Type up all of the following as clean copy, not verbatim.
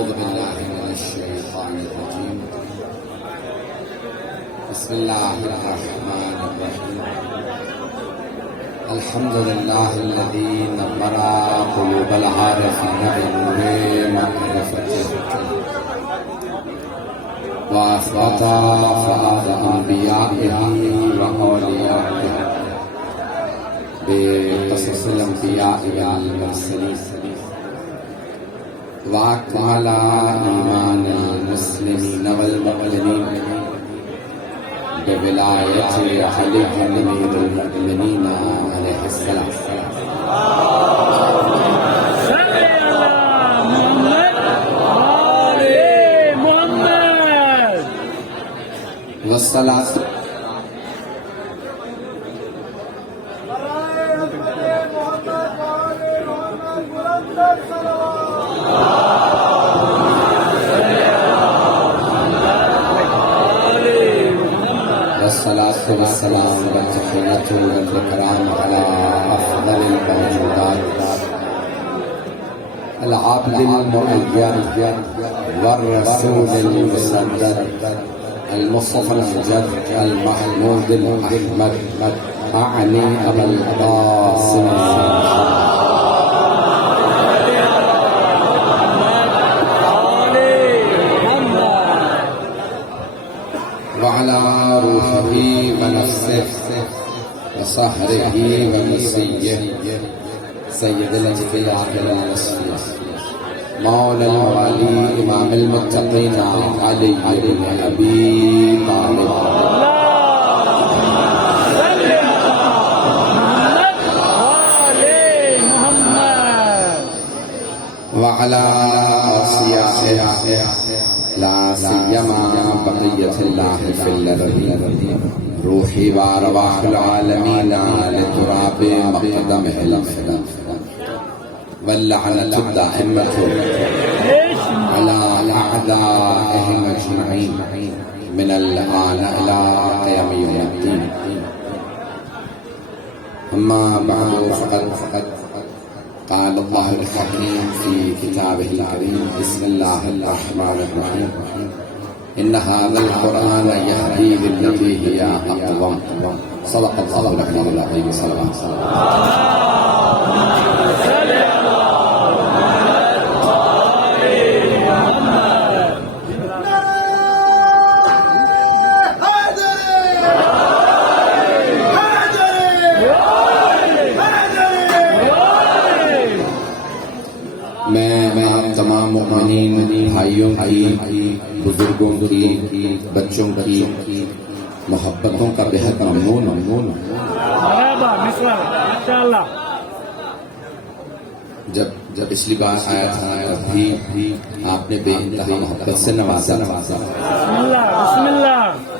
أعوذ بالله من الشيطان الرجيم بسم الله الرحمن الرحيم الحمد لله الذي نور قلوب العارفين بنور معرفته وأثبت فؤاد أنبيائه وأوليائه بقصص الأنبياء والمرسلين وأكمل إيمان المسلمين والمؤمنين بولاية علي أمير المؤمنين عليه السلام. والصلاة والصلاة والسلام والتحية والإكرام على أفضل الموجودات العبد المؤيد والرسول المسدد المصطفى الأمجد المحمود الأحمد أعني أبا القاسم وعلى روحه ونفسه وصهره ونسيه سيد الأنبياء والمرسلين مولى الموالي إمام المتقين علي بن أبي طالب وعلى أوصيائه لا سيما بقية الله في الذي روحي وأرواح العالمين لتراب مقدمه الفداء واللعنة الدائمة على أعدائهم أجمعين من الآن إلى قيام يوم الدين. أما بعد فقد قال الله الحكيم في كتابه الكريم بسم الله الرحمن الرحيم إن هذا القرآن يهدي للتي هي أقوم صدق الله العلي العظيم صلى الله عليه وسلم. میں آپ تمام مومنین بھائیوں کی بزرگوں کی بچوں کی محبتوں کا بہت ممنون ہوں. جب پچھلی بار آیا تھا تب بھی آپ نے بے انتہا محبت سے نوازا.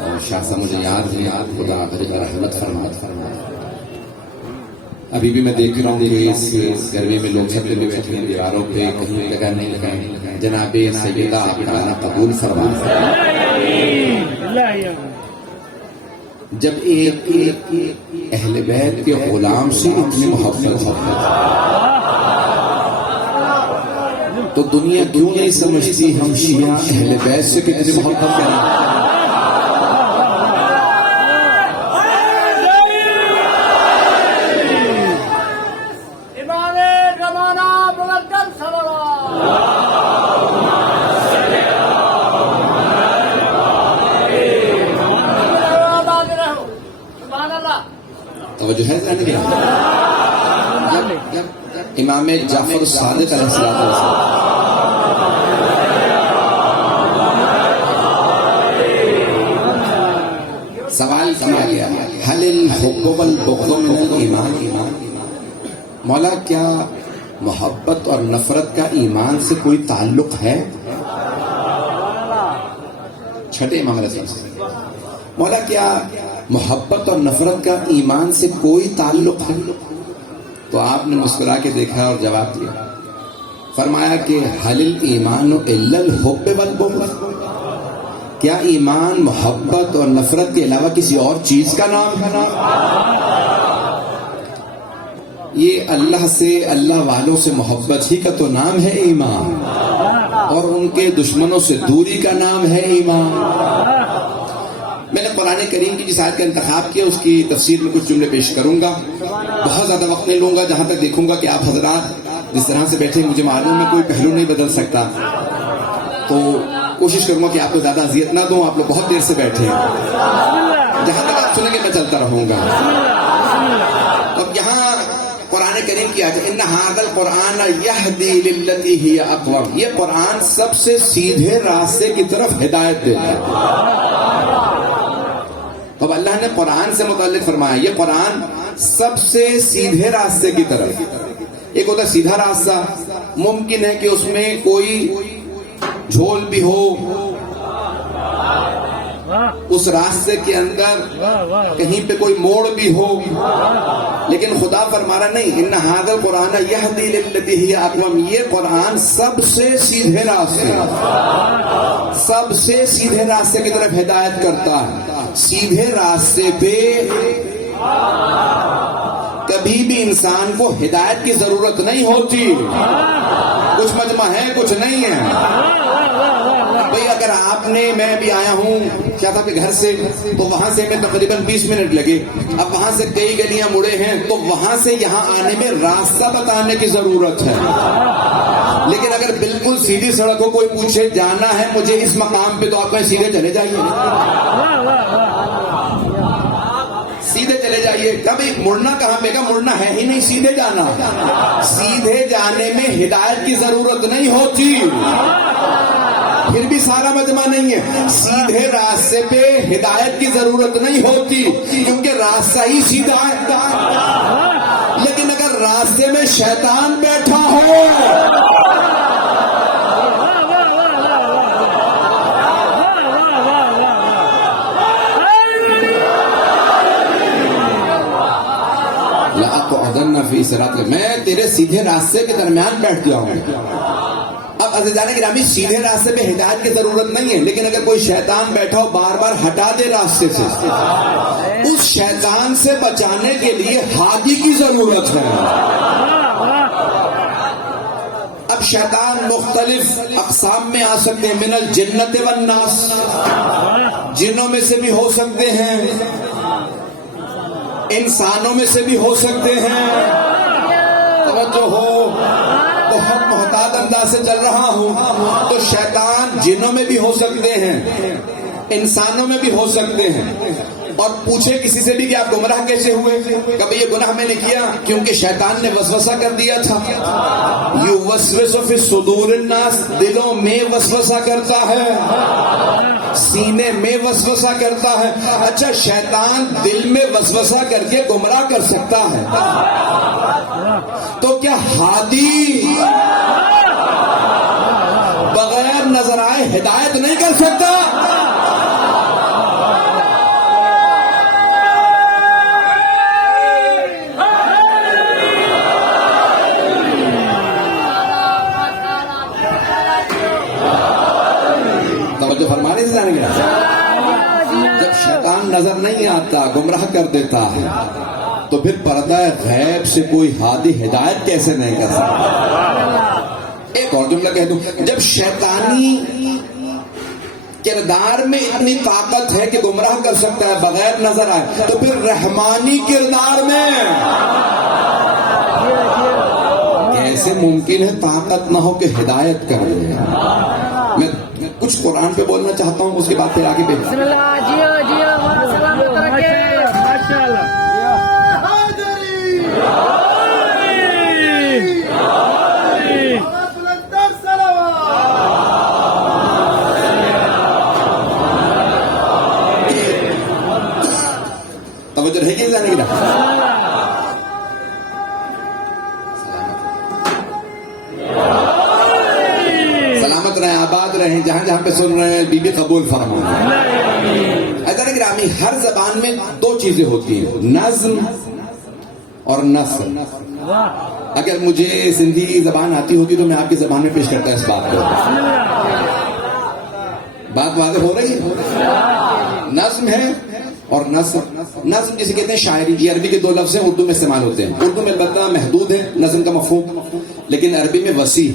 اور شاہ صاحب مجھے یاد ہے خدا رحمت فرمائے. ابھی بھی میں دیکھ رہا ہوں کہ اس گرمی میں لوگ چھت پہ بیٹھے ہیں دیواروں پہ کہیں جگہ نہیں لگائیں. جناب سیدہ آپ کا آنا قبول فرمائے. جب ایک اہل بیت کے غلام سے اتنی محبت تو دنیا کیوں نہیں سمجھتی ہم شیعہ اہل بیت سے کتنی محبت کریں. توجہ ہے امام جعفر الصادق علیہ السلام سوال کیا گیا حل الحب والبغض من الایمان. مولا کیا محبت اور نفرت کا ایمان سے کوئی تعلق ہے؟ چھٹے امام علیہ السلام مولا کیا محبت اور نفرت کا ایمان سے کوئی تعلق ہے؟ تو آپ نے مسکرا کے دیکھا اور جواب دیا. فرمایا کہ حل الایمان الا الحب والبغض. کیا ایمان محبت اور نفرت کے علاوہ کسی اور چیز کا نام ہے؟ یہ اللہ سے، اللہ والوں سے محبت ہی کا تو نام ہے ایمان. اور ان کے دشمنوں سے دوری کا نام ہے ایمان. میں نے قرآن کریم کی جس آیت کا انتخاب کیا اس کی تفسیر میں کچھ جملے پیش کروں گا. بہت زیادہ وقت نہیں لوں گا. جہاں تک دیکھوں گا کہ آپ حضرات جس طرح سے بیٹھے مجھے معلوم ہے کوئی پہلو نہیں بدل سکتا, تو کوشش کروں گا کہ آپ کو زیادہ اذیت نہ دوں. آپ لوگ بہت دیر سے بیٹھے ہیں, جہاں تک آپ سنیں گے میں چلتا رہوں گا. اب یہاں قرآن کریم کی آیت ہے ان ھذا القرآن یہدی للتی ہی اقوم. یہ قرآن سب سے سیدھے راستے کی طرف ہدایت دیتا ہے. اب اللہ نے قرآن سے متعلق فرمایا یہ قرآن سب سے سیدھے راستے کی طرف. ایک ہوتا سیدھا راستہ, ممکن ہے کہ اس میں کوئی جھول بھی ہو, اس راستے کے اندر کہیں پہ کوئی موڑ بھی ہو, لیکن خدا فرما رہا نہیں ان ھذا القرآن یہدی للتی ہی اقوم. یہ قرآن سب سے سیدھے راستے کی طرف ہدایت کرتا ہے. سیدھے راستے پہ کبھی بھی انسان کو ہدایت کی ضرورت نہیں ہوتی. کچھ مجمع ہے کچھ نہیں ہے. بھئی اگر آپ نے, میں بھی آیا ہوں کیا تھا کہ گھر سے, تو وہاں سے میں تقریباً 20 منٹ لگے. اب وہاں سے کئی گلیاں مڑے ہیں, تو وہاں سے یہاں آنے میں راستہ بتانے کی ضرورت ہے. لیکن اگر بالکل سیدھی سڑک ہو, کوئی پوچھے جانا ہے مجھے اس مقام پہ, تو آپ کہیں سیدھے چلے جائیے, سیدھے چلے جائیے. کبھی مڑنا کہاں پہ گا, مڑنا ہے ہی نہیں, سیدھے جانا. سیدھے جانے میں ہدایت کی ضرورت نہیں ہوتی. پھر بھی سارا مجمع نہیں ہے. سیدھے راستے پہ ہدایت کی ضرورت نہیں ہوتی کیونکہ راستہ ہی سیدھا ہے. لیکن اگر راستے میں شیطان بیٹھا ہو, میں تیرے سیدھے راستے کے درمیان بیٹھ گیا ہوں. اب عزیزان گرامی سیدھے راستے پہ ہدایت کی ضرورت نہیں ہے, لیکن اگر کوئی شیطان بیٹھا ہو بار بار ہٹا دے راستے سے, اس شیطان سے بچانے کے لیے ہادی کی ضرورت ہے. اب شیطان مختلف اقسام میں آ سکتے ہیں. من الجنت والناس, جنوں میں سے بھی ہو سکتے ہیں, انسانوں میں سے بھی ہو سکتے ہیں. توجہ ہو, بہت محتاط انداز سے چل رہا ہوں. تو شیطان جنوں میں بھی ہو سکتے ہیں, انسانوں میں بھی ہو سکتے ہیں. اور پوچھے کسی سے بھی کہ آپ گمراہ کیسے ہوئے, کبھی یہ گناہ میں نے کیا کیونکہ شیطان نے وسوسہ کر دیا تھا. یوسوس فی صدور الناس, دلوں میں وسوسہ کرتا ہے, سینے میں وسوسہ کرتا ہے. اچھا شیطان دل میں وسوسہ کر کے گمراہ کر سکتا ہے, تو کیا ہادی بغیر نظر آئے ہدایت نہیں کر سکتا؟ توجہ فرمانے سے جانے گا. جب شیطان نظر نہیں آتا, گمراہ کر دیتا ہے, تو پھر پردہ غیب سے کوئی ہادی ہدایت کیسے نہیں کر سکتا؟ ایک اور جملہ کہہ دوں, جب شیطانی کردار میں اتنی طاقت ہے کہ گمراہ کر سکتا ہے بغیر نظر آئے, تو پھر رحمانی کردار میں کیسے ممکن ہے طاقت نہ ہو کہ ہدایت کر دے؟ میں کچھ قرآن پہ بولنا چاہتا ہوں, اس کے بعد پھر آگے بسم اللہ. توجہ رہے گی جانے کی. سلامت رہیں, آباد رہیں, جہاں جہاں پہ سن رہے ہیں بی بی قبول فرمائیں. اگر گرامی ہر زبان میں دو چیزیں ہوتی ہیں, نظم اور نثر. اگر مجھے سندھی زبان آتی ہوتی تو میں آپ کی زبان میں پیش کرتا اس بات کو. بات واضح ہو رہی ہے. نظم ہے اور نظم جسے کہتے ہیں شاعری، یہ عربی کے دو لفظ ہیں، اردو میں استعمال ہوتے ہیں. اردو میں البتہ محدود ہے نظم کا مفہوم، لیکن عربی میں وسیع.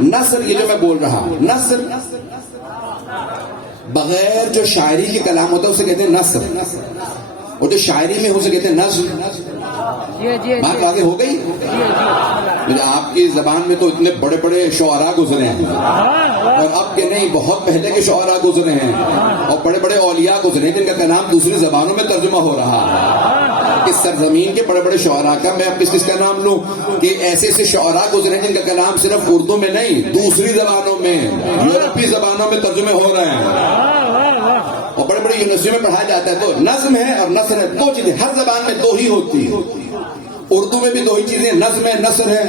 نثر یہ جو میں بول رہا ہوں، نثر بغیر جو شاعری کے کلام ہوتا ہے اسے کہتے ہیں نثر، اور جو شاعری میں ہو اسے کہتے ہیں نظم. بات واضح ہو گئی؟ آپ کی زبان میں تو اتنے بڑے بڑے شعراء گزرے ہیں، اور اب کے نہیں، بہت پہلے کے شعراء گزرے ہیں، اور بڑے بڑے اولیاء گزرے ہیں جن کا کلام دوسری زبانوں میں ترجمہ ہو رہا ہے. اس سرزمین کے بڑے بڑے شعراء کا میں اب کس کا نام لوں کہ ایسے ایسے شعراء گزرے ہیں جن کا کلام صرف اردو میں نہیں، دوسری زبانوں میں، یورپی زبانوں میں ترجمے ہو رہے ہیں، اور بڑے بڑے یونیورسٹیوں میں پڑھایا جاتا ہے. تو نظم ہے اور نثر ہے، دو چیزیں ہر زبان میں دو ہی ہوتی ہے. اردو میں بھی دو ہی چیزیں، نظم ہے، نثر ہے.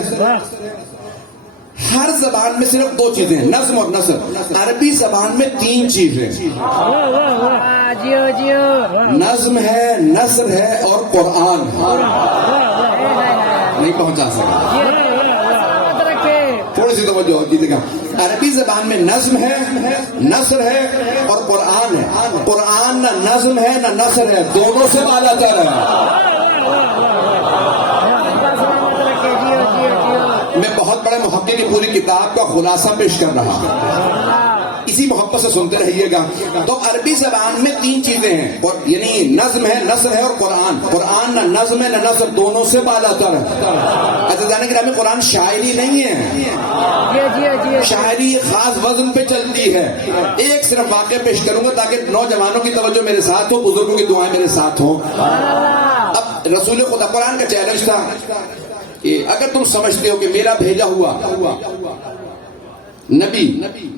ہر زبان میں صرف دو چیزیں ہیں، نظم اور نثر. عربی زبان میں تین چیزیں، نظم ہے، نثر ہے اور قرآن ہے. نہیں پہنچا سکا، تھوڑی سی توجہ کیجیے گا. عربی زبان میں نظم ہے، نثر ہے اور قرآن ہے. قرآن نہ نظم ہے نہ نثر ہے، دونوں سے بالا تر ہے. میں بہت بڑے محقق کی پوری کتاب کا خلاصہ پیش کر رہا ہوں، اسی محبت سے سنتے رہیے گا. تو عربی زبان میں تین چیزیں ہیں، یعنی نظم ہے، نثر ہے اور قرآن. قرآن نہ نظم ہے نہ نثر، دونوں سے بالا تر ہے. عزیزان گرامی، قرآن شاعری نہیں ہے، شاعری خاص وزن پہ چلتی ہے. ایک صرف واقعہ پیش کروں گا تاکہ نوجوانوں کی توجہ میرے ساتھ ہو، بزرگوں کی دعائیں میرے ساتھ ہوں. اب رسول خدا، قرآن کا چیلنج تھا کہ اگر تم سمجھتے ہو کہ میرا بھیجا ہوا نبی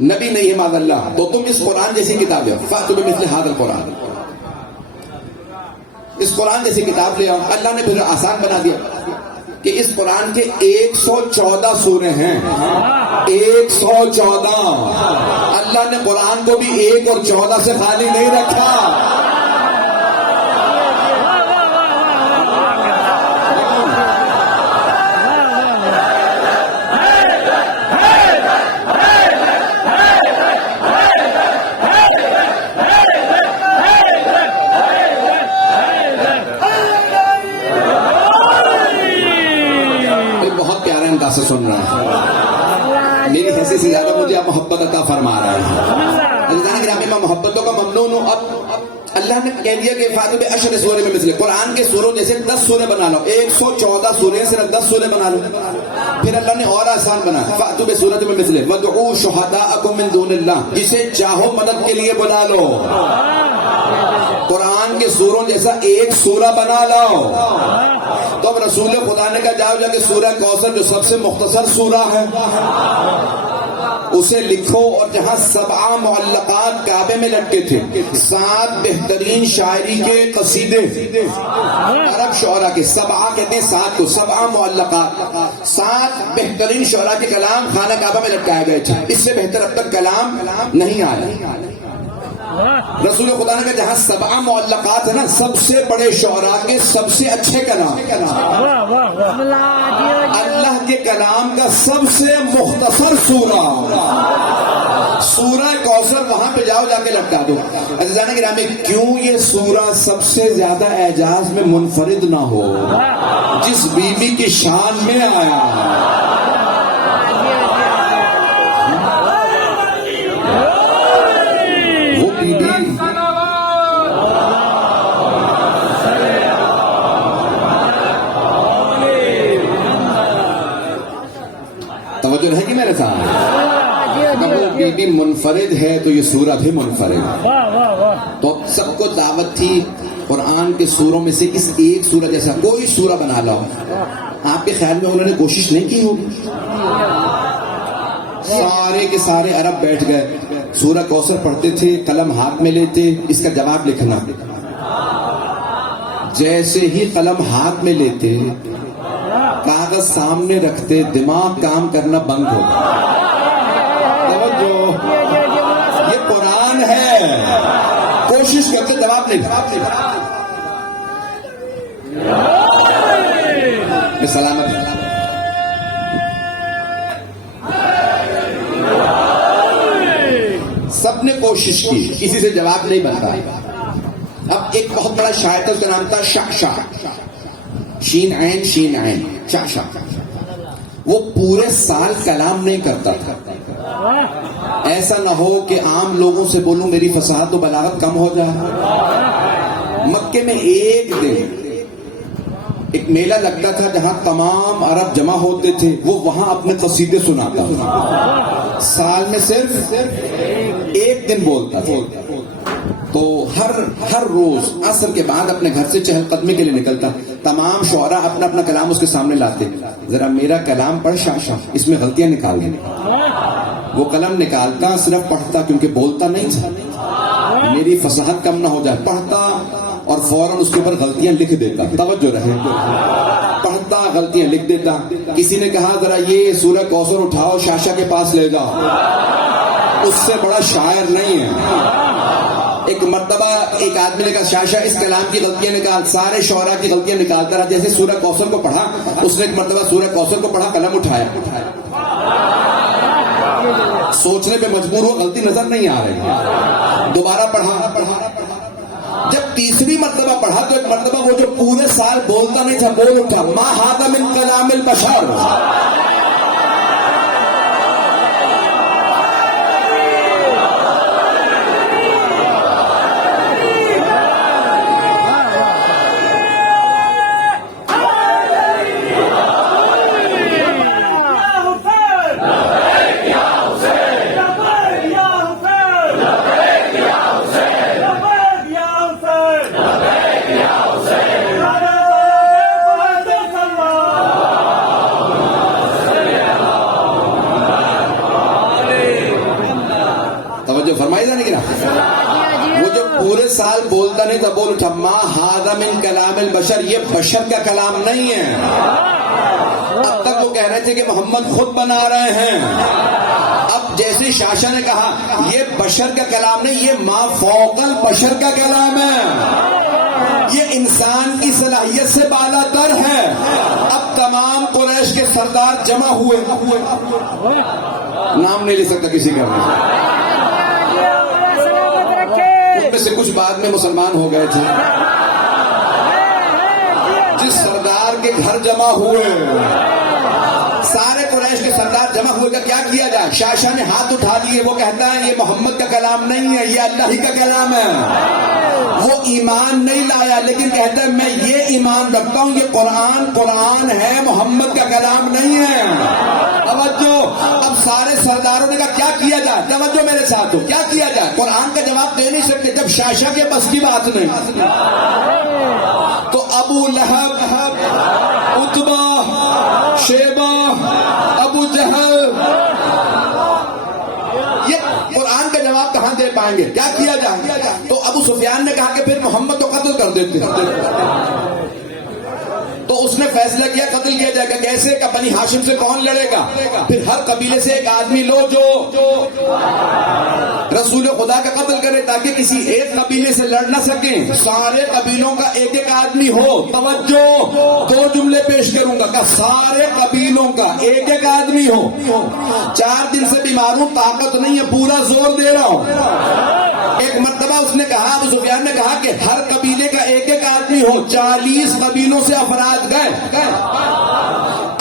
نہیں ہے معاذ اللہ، تو تم اس قرآن جیسی کتاب لے آؤ. فَأْتُوا بِمِثْلِ هَذَا الْقُرْآنِ، اس قرآن جیسی کتاب لے آؤ. اللہ نے پھر آسان بنا دیا کہ اس قرآن کے 114 سورے ہیں. 114. اللہ نے قرآن کو بھی 1 اور 14 سے خالی نہیں رکھا. سے سن رہا ہے، میری حیثیت سے زیادہ مجھے آپ محبت عطا فرما رہے ہیں. میں محبتوں کا ممنون ہوں. اب اللہ نے کہہ دیا کہ فاتح اشر سورے میں مثل قرآن کے سوروں جیسے 10 سورے بنا لو. 114 سورے صرف 10 سورے بنا لو. پھر اللہ نے اور آسان بنا، فاتح بسورۃ من مثلہ وادعوا شہداءکم من دون اللہ، جسے چاہو مدد کے لیے بلا لو. قرآن کے سوروں جیسا ایک سورہ بنا لاؤ. تو اب رسول خدا نے کہا جاؤ جا کے سورہ کوثر جو سب سے مختصر سورہ ہے اسے لکھو. اور جہاں 7 معلقات کعبے میں لٹکے تھے، 7 بہترین شاعری کے قصیدے عرب شعراء کے، 7 کہتے ہیں 7 کو، 7 معلقات، 7 بہترین شعراء کے کلام خانہ کعبہ میں لٹکائے گئے تھے. اس سے بہتر اب تک کلام نہیں آیا. رسول خدا نے کہا جہاں 7 معلقات ہیں نا، سب سے بڑے شعراء کے سب سے اچھے کلام، اللہ کے کلام کا سب سے مختصر سورہ سورہ کوثر، وہاں پہ جاؤ جا کے لٹکا دو. عزیزان گرامی، کیوں یہ سورہ سب سے زیادہ اعجاز میں منفرد نہ ہو؟ جس بیوی کی شان میں آیا وہ بیوی توجہ رہے گی میرے ساتھ. اگر وہ بیوی منفرد ہے تو یہ سورہ بھی منفرد ہے. تو سب کو دعوت تھی قرآن کے سوروں میں سے اس ایک سورہ جیسا کوئی سورہ بنا لاؤ. آپ کے خیال میں انہوں نے کوشش نہیں کی ہوگی؟ سارے کے سارے عرب بیٹھ گئے، سورہ کوثر پڑھتے تھے، قلم ہاتھ میں لیتے، اس کا جواب لکھنا. جیسے ہی قلم ہاتھ میں لیتے، کاغذ سامنے رکھتے، دماغ کام کرنا بند ہو. یہ قرآن ہے، کوشش کرتے جواب نہیں. سلامت سب نے کوشش کی، کسی سے جواب نہیں بنتا. اب ایک بہت بڑا شاعر تھا، اس کا نام تھا شعشع، شین عین شعشع. وہ پورے سال کلام نہیں کرتا تھا. ایسا نہ ہو کہ عام لوگوں سے بولوں میری فصاحت و بلاغت کم ہو جائے. مکے میں ایک دن ایک میلہ لگتا تھا جہاں تمام عرب جمع ہوتے تھے، وہ وہاں اپنے قصیدے سناتا تھا. سال میں صرف ایک دن بولتا تھا. تو ہر روز عصر کے بعد اپنے گھر سے چہل قدمی کے لیے نکلتا. تمام شعراء اپنا اپنا کلام اس کے سامنے لاتے. ذرا میرا کلام پڑھ شعشع، اس میں غلطیاں نکال دیں. وہ قلم نکالتا، صرف پڑھتا، کیونکہ بولتا نہیں تھا، میری فصاحت کم نہ ہو جائے. پڑھتا اور فوراً اس کے اوپر غلطیاں لکھ دیتا. توجہ رہے، پڑھتا غلطیاں لکھ دیتا. کسی نے کہا ذرا یہ سورہ کوثر اٹھاؤ شعشع کے پاس لے جاؤ، اس سے بڑا شاعر نہیں ہے. ایک مرتبہ ایک آدمی نے کہا شعشع اس کلام کی غلطیاں نکال. سارے شعراء کی غلطیاں نکالتا رہا. جیسے سورہ کوثر کو پڑھا، اس نے ایک مرتبہ سورہ کوثر کو پڑھا، قلم اٹھایا، سوچنے پہ مجبور ہوا غلطی نظر نہیں آ رہی. دوبارہ پڑھا. جب تیسری مرتبہ پڑھا تو ایک مرتبہ وہ جو پورے سال بولتا نہیں تھا بول اٹھا، ما ھذا من کلام البشر. وہ جو پورے سال بولتا نہیں تھا بول اٹھا، ما ھذا من کلام البشر، یہ بشر کا کلام نہیں ہے. اب تک وہ کہہ رہے تھے کہ محمد خود بنا رہے ہیں. اب جیسے شعشع نے کہا یہ بشر کا کلام نہیں، یہ ما فوق البشر کا کلام ہے، یہ انسان کی صلاحیت سے بالا تر ہے. اب تمام قریش کے سردار جمع ہوئے، نام نہیں لے سکتا کسی کا، میں سے کچھ بعد میں مسلمان ہو گئے تھے. جس سردار کے گھر جمع ہوئے، سارے قریش کے سردار جمع ہوئے کہ کیا کیا جائے. شعشع نے ہاتھ اٹھا لیے. وہ کہتا ہے یہ محمد کا کلام نہیں ہے، یہ اللہ ہی کا کلام ہے. وہ ایمان نہیں لایا لیکن کہتا ہے میں یہ ایمان رکھتا ہوں یہ قرآن ہے، محمد کا کلام نہیں ہے. توجہ. اب سارے سرداروں نے کہا کیا کیا جائے. توجہ میرے ساتھ ہو، کیا کیا جائے. قرآن کا جواب دے نہیں سکتے جب شعشع کے بس کی بات نہیں. تو ابو لہب، عتبہ، شیبہ، ابو جہل، یہ قرآن کا جواب کہاں دے پائیں گے. کیا کیا جائے. تو ابو سفیان نے کہا کہ پھر محمد کو قتل کر دیتے. تو اس نے فیصلہ کیا قتل کیا جائے گا. کیسے کہ بنی ہاشم سے کون لڑے گا. پھر ہر قبیلے سے ایک آدمی لو جو رسول خدا کا قتل کرے تاکہ کسی ایک قبیلے سے لڑ نہ سکیں. سارے قبیلوں کا ایک ایک آدمی ہو. توجہ، 2 جملے پیش کروں گا کہ سارے قبیلوں کا ایک ایک آدمی ہو. 4 دن سے بیمار ہوں، طاقت نہیں ہے، پورا زور دے رہا ہوں. ایک مرتبہ اس نے کہا، ابو سفیان نے کہا کہ ہر قبیلے کا ایک ایک آدمی ہو. 40 قبیلوں سے افراد گئے.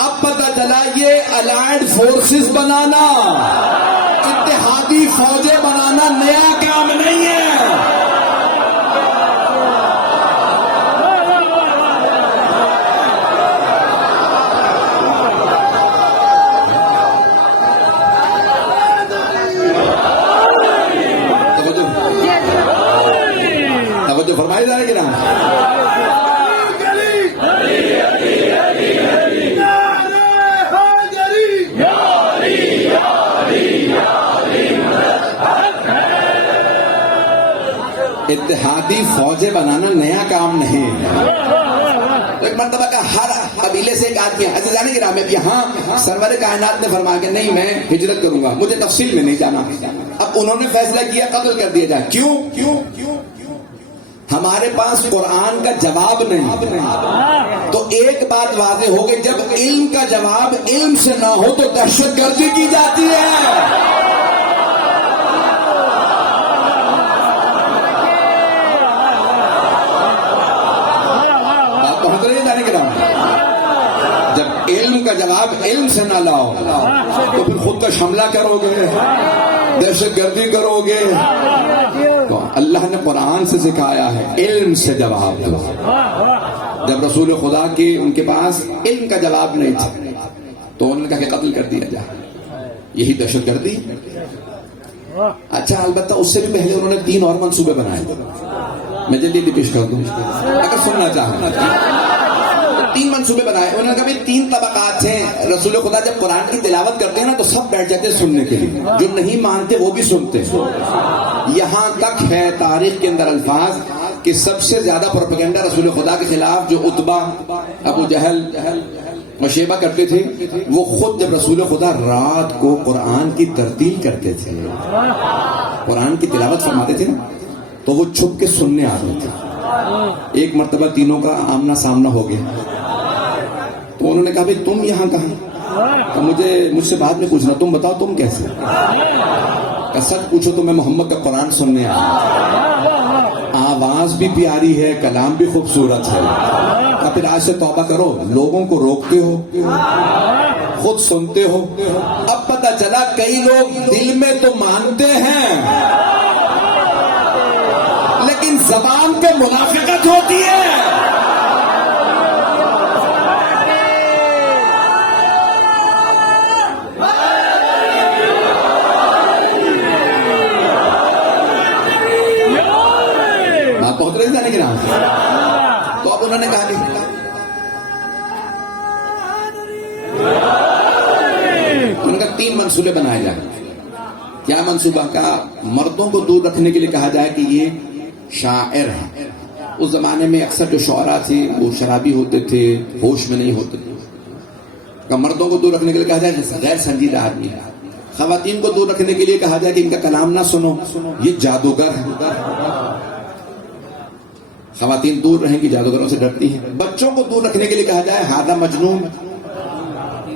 اب پتہ چلا یہ الائنڈ فورسز بنانا، اتحادی فوجیں بنانا نیا کام نہیں ہے. توجہ فرمائی جائے گی نا. اتحادی فوجیں بنانا نیا کام نہیں. ایک مرتبہ کا ہر قبیلے سے ایک آدمی ایسے جانے کی راہ میں. یہاں سرور کائنات نے فرمایا کہ نہیں میں ہجرت کروں گا، مجھے تفصیل میں نہیں جانا. اب انہوں نے فیصلہ کیا قتل کر دیا جائے. کیوں؟ ہمارے پاس قرآن کا جواب نہیں. تو ایک بات واضح ہو گئی، جب علم کا جواب علم سے نہ ہو تو دہشت گردی کی جاتی ہے. علم کا جواب علم سے نہ لاؤ تو پھر خود کا حملہ کرو گے، دہشت گردی کرو گے. تو اللہ نے قرآن سے سکھایا ہے علم سے جواب دو. جب رسول خدا کی ان کے پاس علم کا جواب نہیں تھا تو انہوں نے کہا کہ قتل کر دیا جائے. یہی دہشت گردی. اچھا البتہ اس سے بھی پہلے انہوں نے 3 اور منصوبے بنائے. میں جلدی پیش کر دوں اگر سننا چاہوں. 3 منصوبے بنائے. انہوں نے کہا بھائی 3 طبقات ہیں. رسول خدا جب قرآن کی تلاوت کرتے ہیں نا تو سب بیٹھ جاتے ہیں سننے کے لیے، جو نہیں مانتے وہ بھی سنتے ہیں. یہاں تک ہے تاریخ کے اندر الفاظ کہ سب سے زیادہ پروپیگنڈا رسول خدا کے خلاف جو عتبہ، ابو جہل اور شیبہ کرتے تھے، وہ خود جب رسول خدا رات کو قرآن کی ترتیل کرتے تھے، قرآن کی تلاوت فرماتے تھے نا، تو وہ چھپ کے سننے آتے تھے. ایک مرتبہ تینوں کا آمنا سامنا ہو گیا تو انہوں نے کہا بھائی تم یہاں کہاں؟ تو مجھ سے بعد میں پوچھنا، تم بتاؤ تم کیسے؟ کہ سچ پوچھو تو میں محمد کا قرآن سننے آیا. آواز بھی پیاری ہے، کلام بھی خوبصورت ہے. پھر آج سے توبہ کرو. لوگوں کو روکتے ہو، خود سنتے ہو. اب پتہ چلا کئی لوگ دل میں تو مانتے ہیں لیکن زبان پہ منافقت ہوتی ہے. آپ پہنچ رہے جانے کے نام سے. تو اب انہوں نے کہا کہ انہوں نے کہا 3 منصوبے بنائے جائیں. کیا منصوبہ؟ کا مردوں کو دور رکھنے کے لیے کہا جائے کہ یہ شاعر ہے. اس زمانے میں اکثر جو شعراء تھے وہ شرابی ہوتے تھے، ہوش میں نہیں ہوتے تھے. کہ مردوں کو دور رکھنے کے لیے کہا جائے کہ غیر سنجیدہ آدمی ہے. خواتین کو دور رکھنے کے لیے کہا جائے کہ ان کا کلام نہ سنو، یہ جادوگر ہے. خواتین دور رہیں گی، جادوگروں سے ڈرتی ہیں. بچوں کو دور رکھنے کے لیے کہا جائے ہادہ مجنون،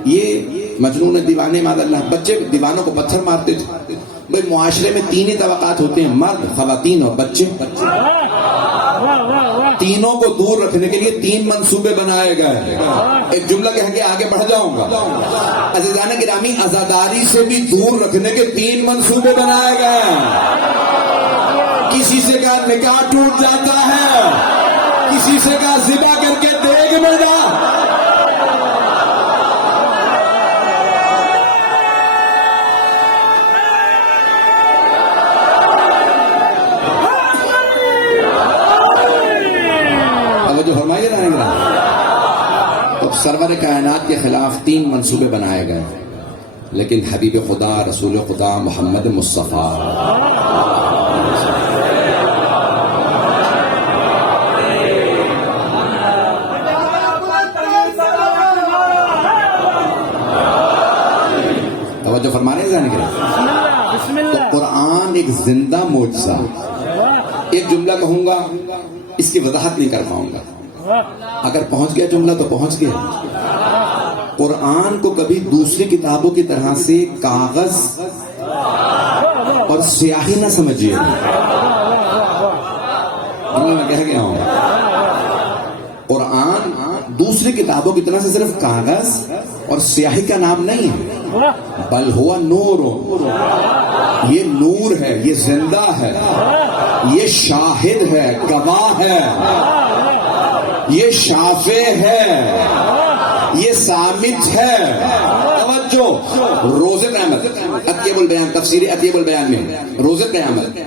یہ مجنون دیوانے. ماذ اللہ، بچے دیوانوں کو پتھر مارتے تھے. بھائی معاشرے میں 3 ہی طبقات ہوتے ہیں، مرد، خواتین اور بچے. تینوں کو دور رکھنے کے لیے 3 منصوبے بنائے گئے. ایک جملہ کہہ کے آگے بڑھ جاؤں گا. عزیزان گرامی، عزاداری سے بھی دور رکھنے کے 3 منصوبے بنائے گئے. کسی سے کا نکاح ٹوٹ جاتا ہے، کسی سے کا ذبح کر کے دیگ میں جا. جو فرمائیے رہے گا. تو سرور کائنات کے خلاف 3 منصوبے بنائے گئے، لیکن حبیب خدا رسول خدا محمد مصطفیٰ توجہ فرمانے جانے کے. تو قرآن ایک زندہ معجزہ. ایک جملہ کہوں گا، اس کی وضاحت نہیں کر پاؤں گا. اگر پہنچ گیا جملہ تو پہنچ گیا. قرآن کو کبھی دوسری کتابوں کی طرح سے کاغذ اور سیاہی نہ سمجھیے. میں کہہ گیا ہوں، قرآن دوسری کتابوں کی طرح سے صرف کاغذ اور سیاہی کا نام نہیں ہے، بل ہوا نور. یہ نور ہے، یہ زندہ ہے، یہ شاہد ہے، گواہ ہے، یہ شافع ہے، یہ سامت ہے. توجہ، روز قیامت اطیب البیان، تفسیر اطیب البیان میں روز قیامت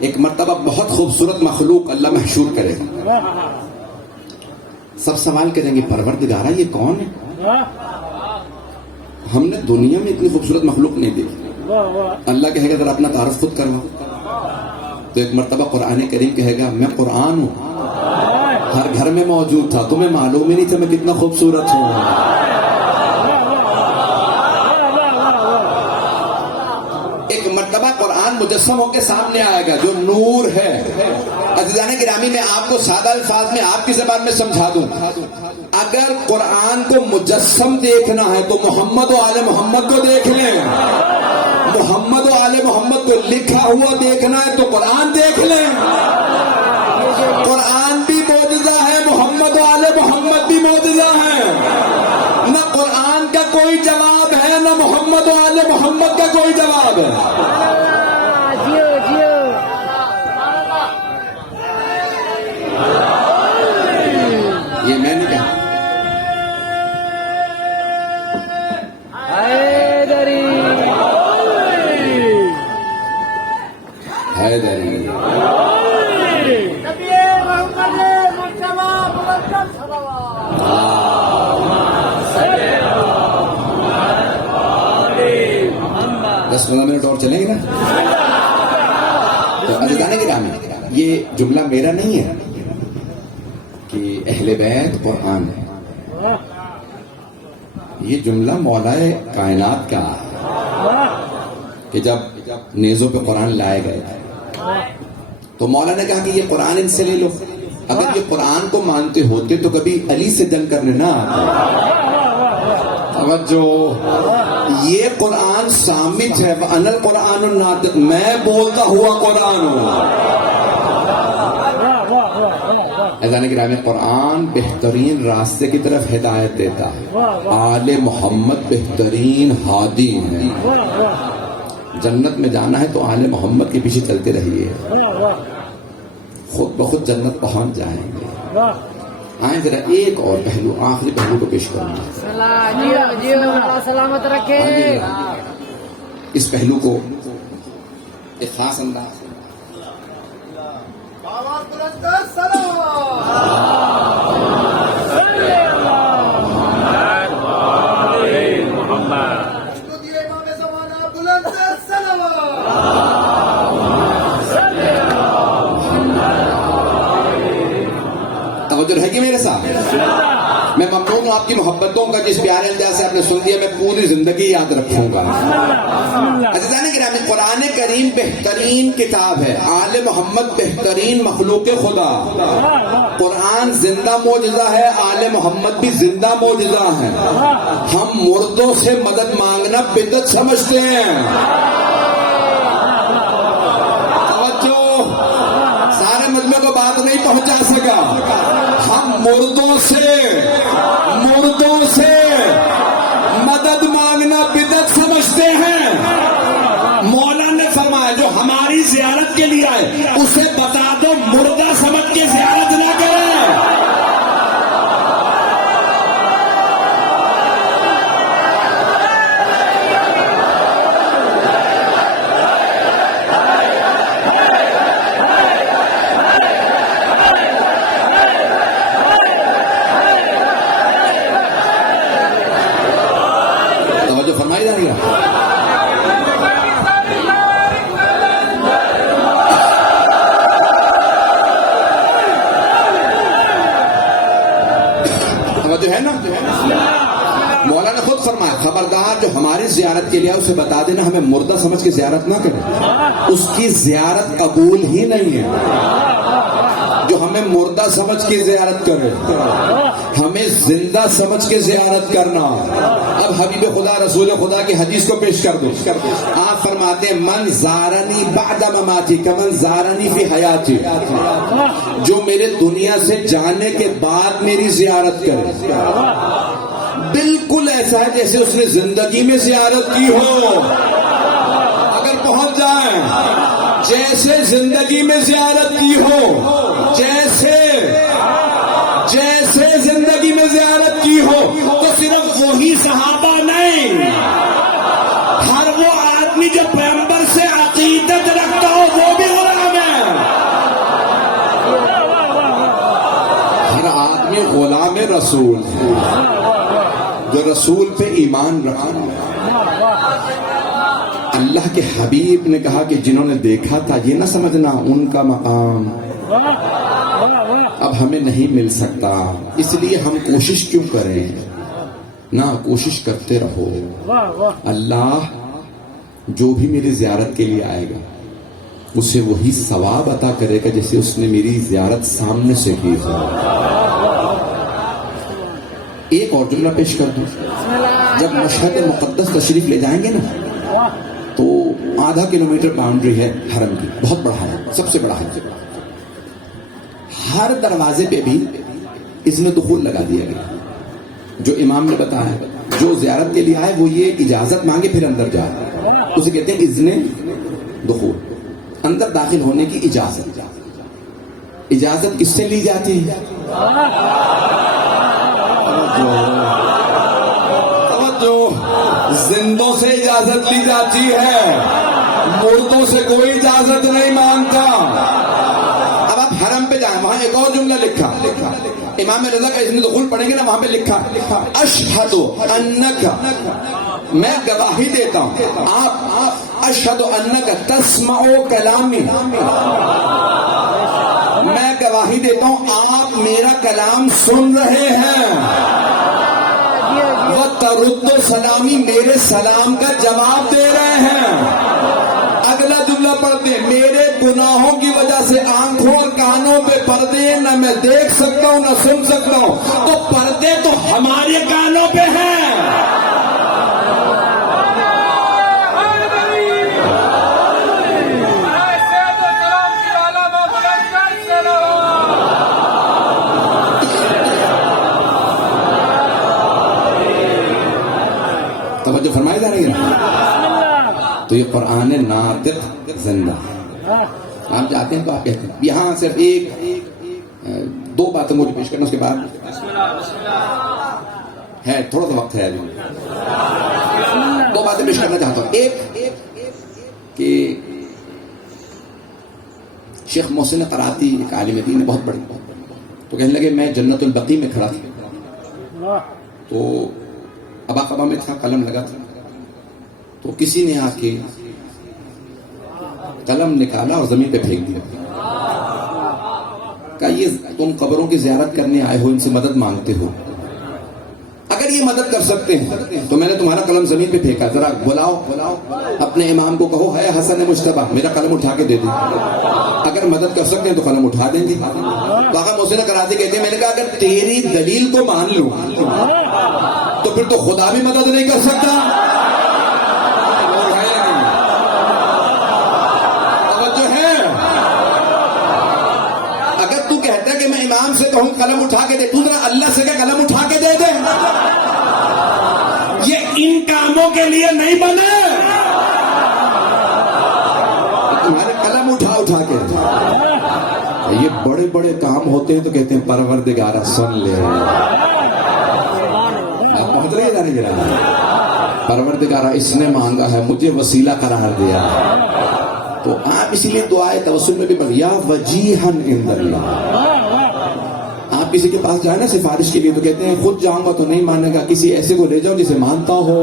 ایک مرتبہ بہت خوبصورت مخلوق اللہ محشور کرے گا. سب سوال کریں گے پروردگارا یہ کون ہے؟ ہم نے دنیا میں اتنی خوبصورت مخلوق نہیں دیکھی. اللہ کہے گا ذرا اپنا تعارف خود کرنا. تو ایک مرتبہ قرآن کریم کہے گا میں قرآن ہوں، ہر گھر میں موجود تھا، تمہیں معلوم ہی نہیں تھا میں کتنا خوبصورت ہوں. ایک مرتبہ قرآن مجسم ہو کے سامنے آئے گا جو نور ہے. عزیزان گرامی، میں آپ کو سادہ الفاظ میں آپ کی زبان میں سمجھا دوں. اگر قرآن کو مجسم دیکھنا ہے تو محمد و آل محمد کو دیکھ لیں. محمد و آل محمد کو لکھا ہوا دیکھنا ہے تو قرآن دیکھ لیں. قرآن بھی معجزہ ہے، محمد و آل محمد بھی معجزہ ہے. نہ قرآن کوئی جواب ہے نہ محمد و آل محمد کا کوئی جواب ہے. یہ میں نہیں کہا. حیدری دس 15 منٹ اور چلیں گے نا. تو عزیزان کرام، یہ جملہ میرا نہیں ہے کہ اہل بیت قرآن ہے. یہ جملہ مولا کائنات کا ہے کہ جب نیزوں پہ قرآن لائے گئے تو مولا نے کہا کہ یہ قرآن ان سے لے لو. اگر یہ قرآن کو مانتے ہوتے تو کبھی علی سے جنگ کرنے نہ آتے. جو یہ قرآن ثابت ہے، وَأَنَا الْقُرْآنُ النَّاطِقُ، میں بولتا ہوا قرآن ہوں. اذان کرام، قرآن بہترین راستے کی طرف ہدایت دیتا ہے. آل محمد بہترین ہادی ہیں. جنت میں جانا ہے تو آل محمد کے پیچھے چلتے رہیے، خود بخود جنت پہنچ جائیں گے. آئیں ذرا ایک اور پہلو، آخری پہلو کو پیش کروں گا. سلامت رکھے. اس پہلو کو ایک خاص انداز توجہ رہے گی میرے ساتھ. میں ممنون ہوں آپ کی محبتوں کا، جس پیارے انداز سے آپ نے سن دیا میں پوری زندگی یاد رکھوں گا. عزیزان گرامی، قرآن کریم بہترین کتاب ہے. آل محمد بہترین مخلوق خدا. قرآن زندہ معجزہ ہے، آل محمد بھی زندہ معجزہ ہے. ہم مردوں سے مدد مانگنا بدعت سمجھتے ہیں. سارے مجمع کو بات نہیں پہنچا سکا. ہم مردوں سے مدد مانگنا بدعت سمجھتے ہیں. مولا نے فرمایا جو ہماری زیارت کے لیے آئے اسے بتا دو مردہ سمجھ کے زیارت نہ کرے. فرمائی جا رہی ہے. جو ہے نا، مولا نے خود فرمایا خبردار جو ہماری زیارت کے لیے اسے بتا دینا ہمیں مردہ سمجھ کے زیارت نہ کرے. اس کی زیارت قبول ہی نہیں ہے. جو ہمیں مردہ سمجھ کے زیارت کرے، ہمیں زندہ سمجھ کے زیارت کرنا. اب حبیب خدا رسول خدا کی حدیث کو پیش کر دو. آپ فرماتے ہیں من زارنی بعد مماتی کمن زارنی فی حیاتی. جو میرے دنیا سے جانے کے بعد میری زیارت کرے بالکل ایسا ہے جیسے اس نے زندگی میں زیارت کی ہو. اگر پہنچ جائیں جیسے زندگی میں زیارت کی ہو، جیسے زندگی میں زیارت کی ہو، تو صرف وہی صحابہ نہیں، ہر وہ آدمی جو پیغمبر سے عقیدت رکھتا ہو وہ بھی غلام ہے. ہر آدمی غلام رسول ہے جو رسول پہ ایمان رکھا. اللہ کے حبیب نے کہا کہ جنہوں نے دیکھا تھا یہ نہ سمجھنا ان کا مقام اب ہمیں نہیں مل سکتا. اس لیے ہم کوشش کیوں کریں؟ نہ کوشش کرتے رہو. اللہ جو بھی میری زیارت کے لیے آئے گا اسے وہی ثواب عطا کرے گا جیسے اس نے میری زیارت سامنے سے کی ہو. ایک اور جملہ پیش کر دوں. جب مشہد مقدس تشریف لے جائیں گے نا تو آدھا کلومیٹر باؤنڈری ہے حرم کی، بہت بڑا ہے، سب سے بڑا ہے. ہر دروازے پہ بھی اس میں دخول لگا دیا گیا جو امام نے بتایا. جو زیارت کے لیے آئے وہ یہ اجازت مانگے پھر اندر جائے، اسے کہتے ہیں اذن دخول، اندر داخل ہونے کی اجازت۔ اجازت کس سے لی جاتی ہے؟ توجہ، زندوں سے اجازت لی جاتی ہے، مردوں سے کوئی اجازت نہیں مانگتا۔ اب آپ حرم پہ جائیں، وہاں ایک اور جملہ لکھا، امام رضا کا اذن دخول پڑھیں گے نا، وہاں پہ لکھا اشہد انک، میں گواہی دیتا ہوں، آپ اشہد انک تسمع کلامی، میں گواہی دیتا ہوں آپ میرا کلام سن رہے ہیں، وترد سلامی، میرے سلام کا جواب دے رہے ہیں۔ اگلا جملہ پڑھتے ہیں، میرے گناہوں کی وجہ سے آنکھوں اور کانوں پہ پردے ہیں، نہ میں دیکھ سکتا ہوں نہ سن سکتا ہوں، تو پردے تو ہمارے کانوں پہ ہیں۔ توجہ فرمائی جا رہی ہے۔ تو یہ قرآن ناطق زندہ ہے۔ آپ جاتے ہیں تو آپ کہتے ہیں، یہاں صرف ایک دو باتیں مجھے پیش کرنا، اس کے بعد ہے تھوڑا سا وقت ہے ابھی، دو باتیں پیش کرنا چاہتا ہوں۔ ایک کہ شیخ محسن قراتی ایک عالم دین ہے، بہت بڑے، تو کہنے لگے میں جنت البقیع میں کھڑا تھا، تو ابا قبا میں تھا، قلم لگا تھا، تو کسی نے آ کے قلم نکالا اور زمین پہ پھینک دیا، کہا یہ تم قبروں کی زیارت کرنے آئے ہو، ان سے مدد مانگتے ہو، اگر یہ مدد کر سکتے ہیں تو میں نے تمہارا قلم زمین پہ پھینکا، ذرا بلاؤ اپنے امام کو، کہو ہے حسن مجتبیٰ میرا قلم اٹھا کے دے دیں، اگر مدد کر سکتے ہیں تو قلم اٹھا دیں گے۔ تو آقا محسن قراتی کہتے ہیں، میں نے کہا اگر تیری دلیل کو مان لوں تو پھر تو خدا بھی مدد نہیں کر سکتا۔ توجہ ہے، اگر تو کہتا ہے کہ میں امام سے کہوں قلم اٹھا کے دے، تو ذرا اللہ سے کہ قلم اٹھا کے دے دے، یہ ان کاموں کے لیے نہیں بنے، تمہارے قلم اٹھا کے، یہ بڑے بڑے کام ہوتے ہیں تو کہتے ہیں پروردگارہ سن لے، پہنچ رہے جانے گرا، پروردگارہ اس نے مانگا ہے مجھے وسیلہ قرار دیا، تو آپ اسی لیے دعائے توسل میں بھی پڑھ، یا وجیہن عند اللہ، آپ کسی کے پاس جائیں نا سفارش کے لیے تو کہتے ہیں خود جاؤں گا تو نہیں مانے گا، کسی ایسے کو لے جاؤ جسے مانتا ہو،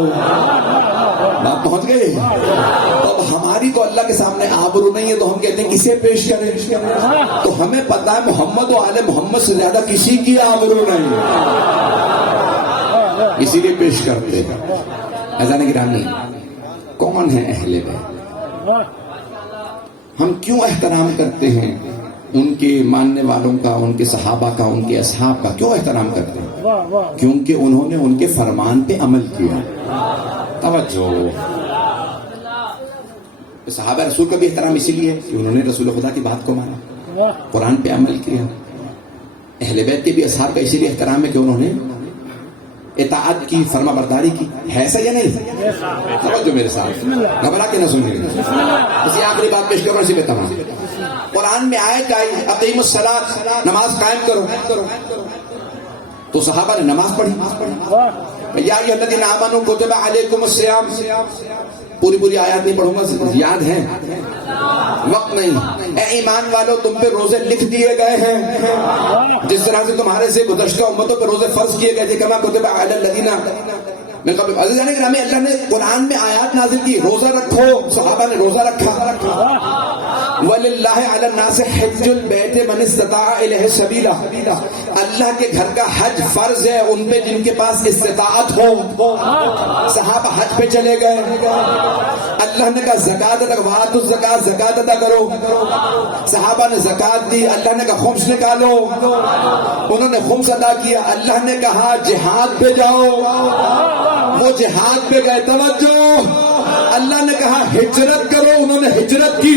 بات پہنچ گئے۔ تو اب ہماری تو اللہ کے سامنے آبرو نہیں ہے تو ہم کہتے ہیں کسے پیش کریں، تو ہمیں پتہ ہے محمد و آل محمد سے زیادہ کسی کی آبرو نہیں، اسی لیے پیش کرتے ہیں۔ اذان گرامی، کون ہے اہل بیت؟ ہم کیوں احترام کرتے ہیں ان کے ماننے والوں کا، ان کے صحابہ کا، ان کے اصحاب کا کیوں احترام کرتے ہیں؟ کیونکہ انہوں نے ان کے فرمان پہ عمل کیا۔ توجہ، صحابہ رسول کا بھی احترام اسی لیے کہ انہوں نے رسول خدا کی بات کو مانا، قرآن پہ عمل کیا۔ اہل بیت کے بھی اصحاب کا اسی لیے احترام ہے کہ انہوں نے اطاعت کی، فرما برداری کی، ہے ایسا یا نہیں؟ توجہ میرے ساتھ، گھبرا کے نہ سنیے، اسی آخری بات پیش کرو، اسی پہ تمام۔ قرآن میں آیت آئی اقیموا الصلاۃ، نماز قائم کرو، تو صحابہ نے نماز پڑھی، یا ایھا الذین آمنوا کتب علیکم الصیام، پوری آیات نہیں پڑھوں گا، یاد ہے وقت نہیں، اے ایمان والو تم پہ روزے لکھ دیے گئے ہیں جس طرح سے تمہارے سے گزشتہ امتوں پہ روزے فرض کیے گئے تھے، کما کتب علی الذین من قبل۔ عزیزان گرامی، اللہ نے قرآن میں آیات نازل کی، روزہ رکھو، صحابہ نے روزہ رکھا۔ وَلِلَّهِ عَلَى النَّاسِ حِجُّ الْبَيْتِ مَنِ اسْتَطَاعَ إِلَيْهِ سَبِيلًا، اللہ کے گھر کا حج فرض ہے ان پہ جن کے پاس استطاعت ہو۔ صحابہ حج پہ چلے گئے، اللہ نے کہا زکات ادا، وآتوا الزکاۃ، زکات ادا کرو، صحابہ نے زکات دی، اللہ نے کہا خمس نکالو، انہوں نے خمس ادا کیا، اللہ نے کہا جہاد پہ جاؤ، وہ جہاد پہ گئے۔ توجہ، اللہ نے کہا ہجرت کرو، انہوں نے ہجرت کی،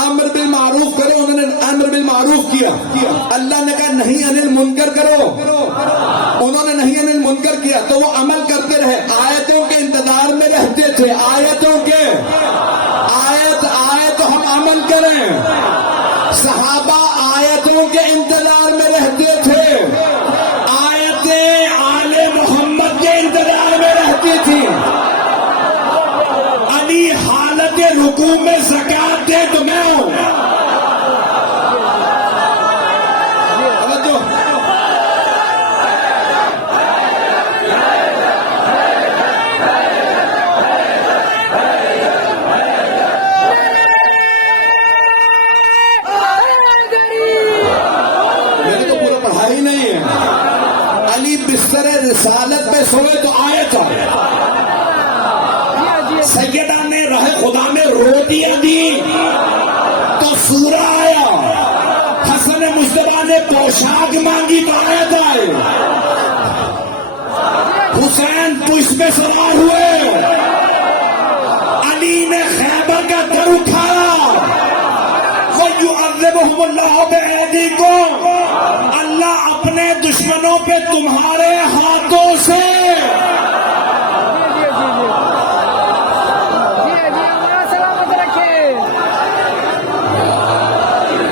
امر بالمعروف کرو، انہوں نے امر بالمعروف کیا، اللہ نے کہا نہیں انل منکر کرو، انہوں نے نہیں انل منکر کیا، تو وہ عمل کرتے تھے آیتوں کے، آیت آئے تو ہم عمل کریں. صحابہ آیتوں کے انتظار میں رہتے تھے، آیتیں آل محمد کے انتظار میں رہتی تھی. علی حالت رکوع میں زکات دے تو میں ہوں. بستر رسالت پہ سوئے تو آیت آئے. سیدہ نے رہ خدا میں روٹیاں دی تو سورہ آیا. حسن مصطفیٰ نے پوشاک مانگی تو آیت آئے. حسین پشت پہ سوار ہوئے، علی نے خیبر کا در اٹھایا. وَيُعَذِّبُهُمُ اللَّهُ بِأَيْدِيكُمْ، اللہ اپنے دشمنوں پہ تمہارے ہاتھوں سے.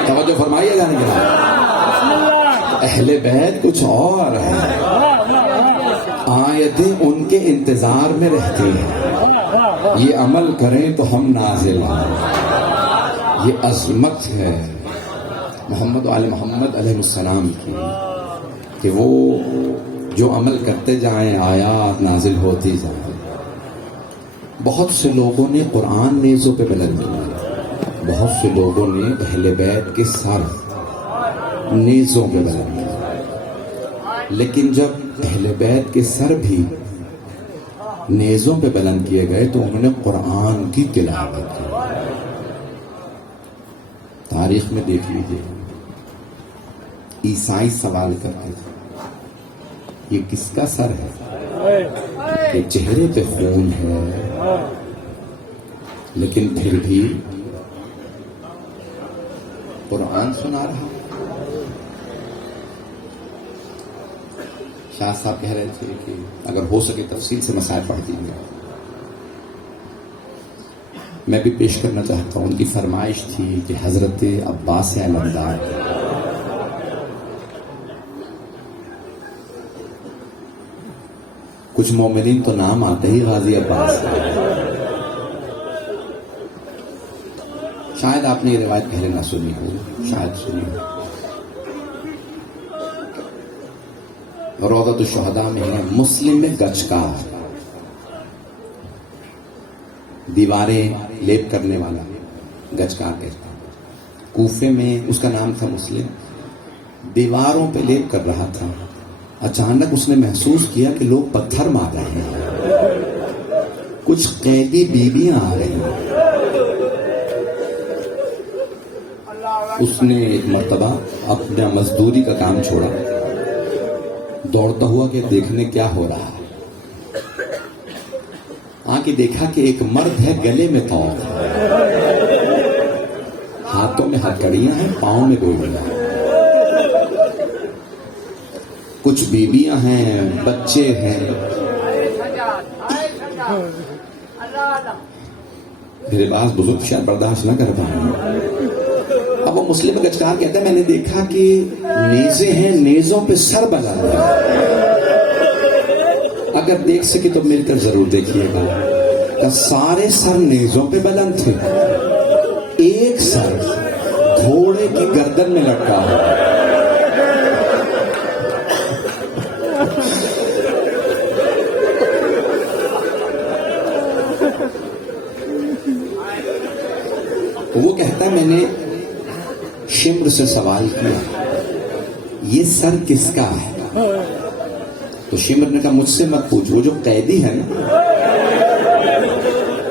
توجہ فرمائیے گا نہیں. اہل بیت کچھ اور ہے، آیتیں ان کے انتظار میں رہتی ہیں. یہ عمل کریں تو ہم نازل ہیں. یہ عظمت ہے محمد و آل محمد علیہ السلام کی کہ وہ جو عمل کرتے جائیں آیات نازل ہوتی جائیں. بہت سے لوگوں نے قرآن نیزوں پہ بلند کیا، بہت سے لوگوں نے اہل بیت کے سر نیزوں پہ بلند کیا. لیکن جب اہل بیت کے سر بھی نیزوں پہ بلند کیے گئے تو انہوں نے قرآن کی تلاوت کی. تاریخ میں دیکھ لیجیے، عیسائی سوال کرتے تھے یہ کس کا سر ہے کہ چہرے پہ خون ہے لیکن پھر بھی قرآن سنا رہا. شاہ صاحب کہہ رہے تھے کہ اگر ہو سکے تفصیل سے مسائل پڑھ دیجیے. میں بھی پیش کرنا چاہتا ہوں، ان کی فرمائش تھی کہ حضرت عباس علمدار کچھ مومنین تو نام آتے ہی غازی عباس. شاید آپ نے یہ روایت پہلے نہ سنی ہو، شاید سنی ہو. روضۃ الشہداء میں ہے، مسلم میں گچکار، دیواریں لیپ کرنے والا گچکار کہتا. کوفے میں اس کا نام تھا مسلم. دیواروں پہ لیپ کر رہا تھا، اچانک اس نے محسوس کیا کہ لوگ پتھر مار رہے ہیں، کچھ قیدی بیویاں آ رہی ہیں. اس نے ایک مرتبہ اپنا مزدوری کا کام چھوڑا، دوڑتا ہوا کہ دیکھنے کیا ہو رہا ہے. آنکھ دیکھا کہ ایک مرد ہے، گلے میں طوق ہے، ہاتھوں میں ہتھکڑیاں ہیں، پاؤں میں گولیاں ہیں. کچھ بیویاں ہیں، بچے ہیں. میرے پاس بزرگ شاید برداشت نہ کر پائے. اب وہ مسلم گچکار کہتا ہے میں نے دیکھا کہ نیزے ہیں، نیزوں پہ سر بنا ہوا ہے. اگر دیکھ سکے تو مل کر ضرور دیکھیے گا کہ سارے سر نیزوں پہ بلند تھے، ایک سر گھوڑے کی گردن میں لٹکا ہوا. وہ کہتا ہے میں نے شمر سے سوال کیا یہ سر کس کا ہے؟ تو شمر نے کہا مجھ سے مت پوچھ، وہ جو قیدی ہے نا،